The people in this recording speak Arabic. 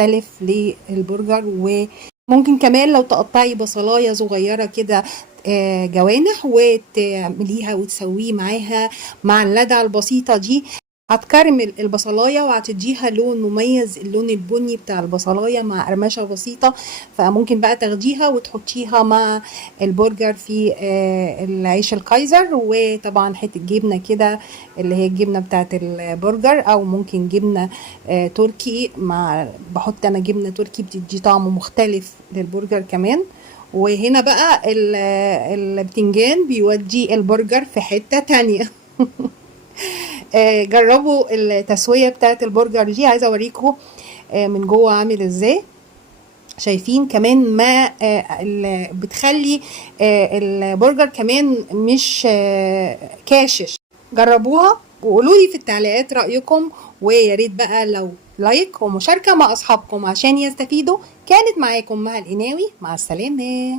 مختلف للبرجر. وممكن كمان لو تقطعي بصلايه صغيره كده جوانح وتعمليها وتسويه معاها مع اللدعه البسيطه دي، هتكرمل البصلايه وهتديها لون مميز، اللون البني بتاع البصلايه مع قرمشه بسيطه. فممكن بقى تاخديها وتحطيها مع البرجر في العيش الكايزر، وطبعا حته جبنه كده اللي هي الجبنه بتاعت البرجر، او ممكن جبنه تركي. بحط انا جبنه تركي بتدي طعم مختلف للبرجر كمان. وهنا بقى البتنجان بيودي البرجر في حته تانية. جربوا التسويه بتاعت البرجر دي، عايزه اوريكم من جوه عامل ازاي. شايفين كمان ما بتخلي البرجر كمان مش كاشش. جربوها وقولوا لي في التعليقات رأيكم، ويا ريت بقى لو لايك ومشاركة مع أصحابكم عشان يستفيدوا. كانت معاكم مها القناوي، مع السلامة.